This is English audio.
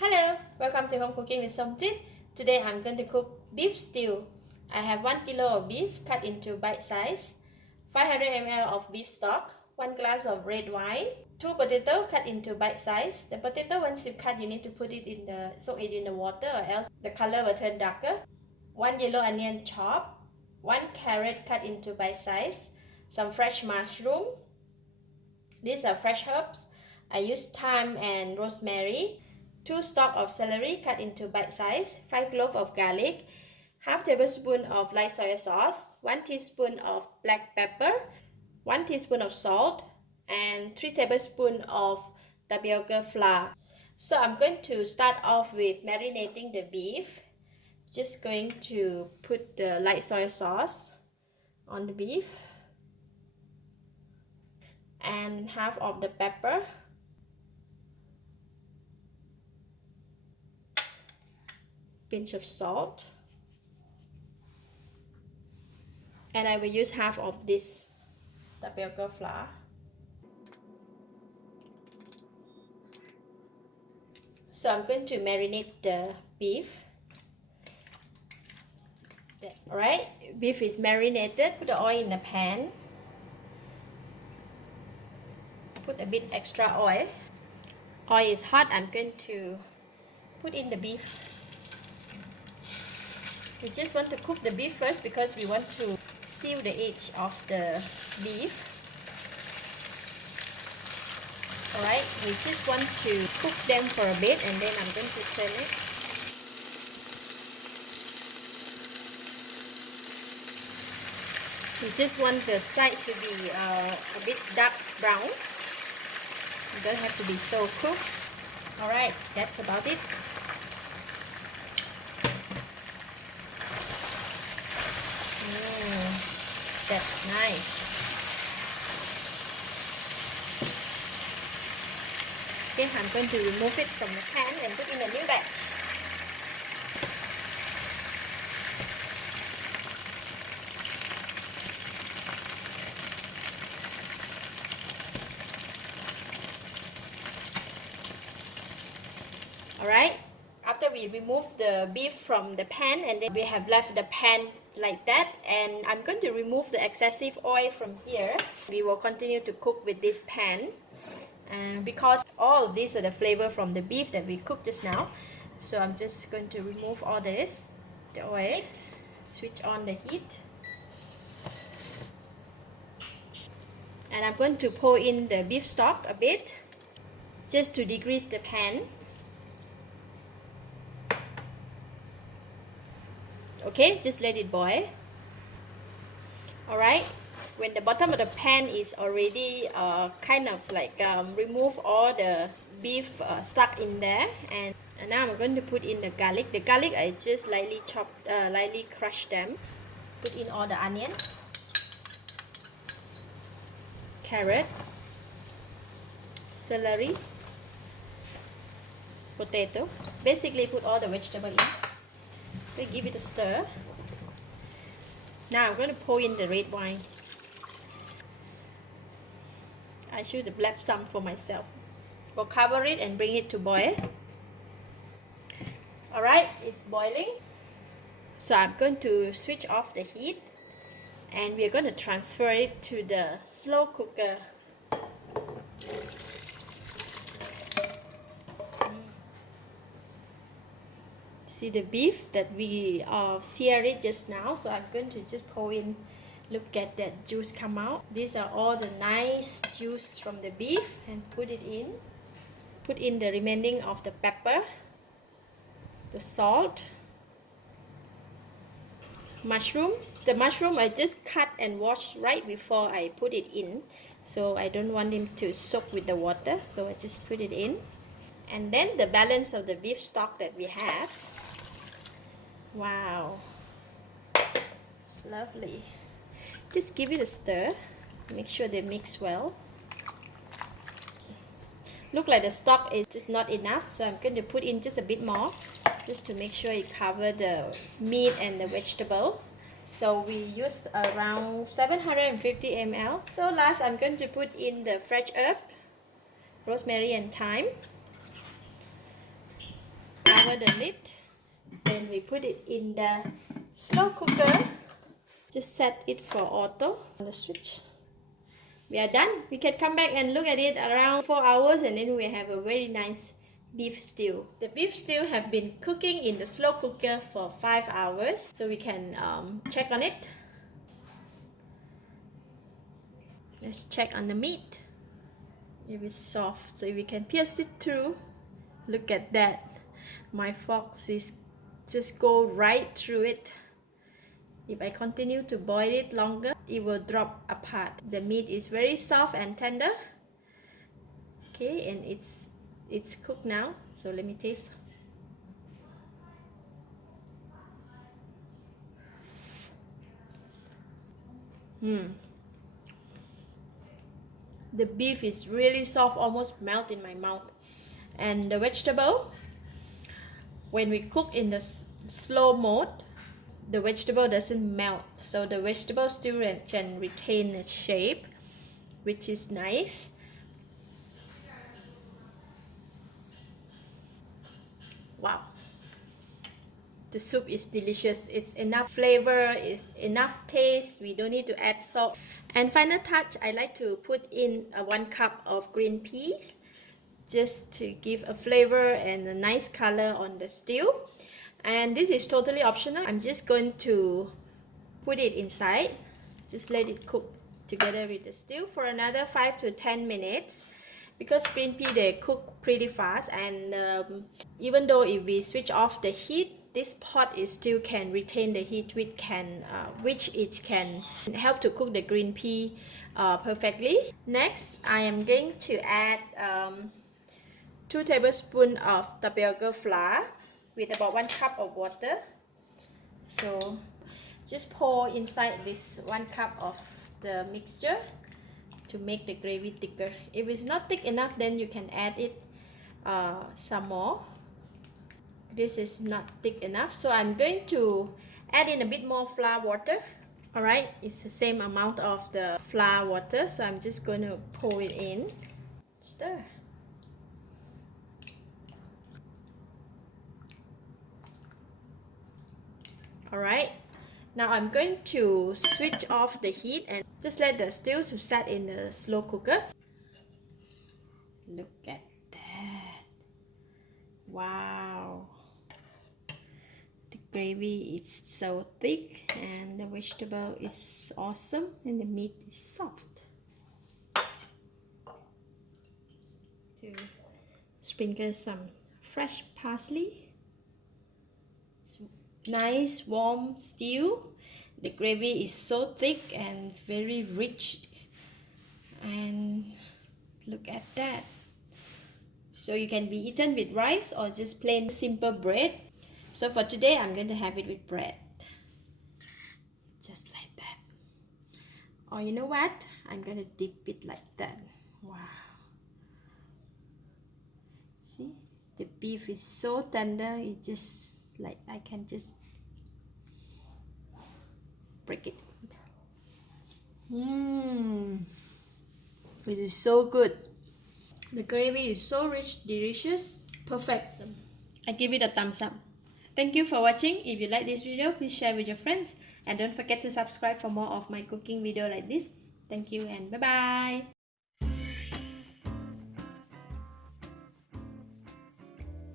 Hello, welcome to Home Cooking with Somjit. Today I'm going to cook beef stew. I have 1 kilo of beef cut into bite size, 500 ml of beef stock, 1 glass of red wine, 2 potatoes cut into bite size. The potato, once you cut, you need to put it soak it in the water, or else the color will turn darker. 1 yellow onion chopped, 1 carrot cut into bite size, some fresh mushroom. These are fresh herbs. I use thyme and rosemary. 2 stalks of celery cut into bite size, 5 cloves of garlic, half tablespoon of light soy sauce, 1 teaspoon of black pepper, 1 teaspoon of salt, and 3 tablespoons of tapioca flour. So I'm going to start off with marinating the beef. Just going to put the light soy sauce on the beef and half of the pepper. Pinch of salt, and I will use half of this tapioca flour. So I'm going to marinate the beef. Alright, beef is marinated. Put the oil in the pan. Put a bit extra oil. Oil is hot. I'm going to put in the beef. We just want to cook the beef first because we want to seal the edge of the beef. Alright, we just want to cook them for a bit and then I'm going to turn it. We just want the side to be a bit dark brown. You don't have to be so cooked. Alright, that's about it. That's nice. Okay, I'm going to remove it from the pan and put in a new batch. Alright, after we remove the beef from the pan, and then we have left the pan like that, and I'm going to remove the excessive oil from here. We will continue to cook with this pan, and because all of these are the flavor from the beef that we cooked just now, so I'm just going to remove all this, the oil. Switch on the heat, and I'm going to pour in the beef stock a bit just to degrease the pan. Okay, just let it boil. Alright, when the bottom of the pan is already kind of like remove all the beef stuck in there, and now I'm going to put in the garlic. The garlic I just lightly chopped, lightly crushed them. Put in all the onions, carrot, celery, potato. Basically put all the vegetable in. Give it a stir. Now I'm going to pour in the red wine. I should have left some for myself. We'll cover it and bring it to boil. Alright, it's boiling. So I'm going to switch off the heat and we're going to transfer it to the slow cooker. See the beef that we seared it just now, so I'm going to just pour in. Look at that juice come out. These are all the nice juice from the beef, and put it in. Put in the remaining of the pepper, the salt, mushroom. The mushroom I just cut and washed right before I put it in, so I don't want him to soak with the water, so I just put it in. And then the balance of the beef stock that we have. Wow, it's lovely. Just give it a stir. Make sure they mix well. Look like the stock is just not enough, so I'm going to put in just a bit more, just to make sure it covers the meat and the vegetable. So we used around 750 ml. So last I'm going to put in the fresh herb, rosemary and thyme. cover the lid. Then we put it in the slow cooker. Just set it for auto on the switch. We are done. We can come back and look at it around 4 hours, and then we have a very nice beef stew. The beef stew have been cooking in the slow cooker for 5 hours, so we can check on it. Let's check on the meat. If it's soft, so we can pierce it through. Look at that. My fork is just go right through it. If I continue to boil it longer, it will drop apart. The meat is very soft and tender. Okay, and it's cooked now, so let me taste. The beef is really soft, almost melt in my mouth. And the vegetable, when we cook in the slow mode, the vegetable doesn't melt, so the vegetable still can retain its shape, which is nice. Wow, the soup is delicious. It's enough flavor, it's enough taste. We don't need to add salt. And final touch, I like to put in 1 cup of green peas, just to give a flavor and a nice color on the stew. And this is totally optional. I'm just going to put it inside. Just let it cook together with the stew for another 5 to 10 minutes. Because green pea, they cook pretty fast, and even though if we switch off the heat, this pot is still can retain the heat, which it can help to cook the green pea perfectly. Next, I am going to add 2 tablespoons of tapioca flour with about 1 cup of water. So just pour inside this 1 cup of the mixture to make the gravy thicker. If it's not thick enough, then you can add it some more. This is not thick enough, so I'm going to add in a bit more flour water. Alright, it's the same amount of the flour water, so I'm just going to pour it in. Stir. Alright, now I'm going to switch off the heat and just let the stew to set in the slow cooker. Look at that. Wow. The gravy is so thick and the vegetable is awesome and the meat is soft. To sprinkle some fresh parsley. Nice warm stew. The gravy is so thick and very rich, and look at that. So you can be eaten with rice or just plain simple bread. So for today, I'm going to have it with bread, just like that. Or you know what, I'm going to dip it like that. Wow, see, the beef is so tender, it just like I can just break it. It is so good. The gravy is so rich, delicious, perfect. So I give it a thumbs up. Thank you for watching. If you like this video, please share with your friends, and don't forget to subscribe for more of my cooking video like this. Thank you and bye bye.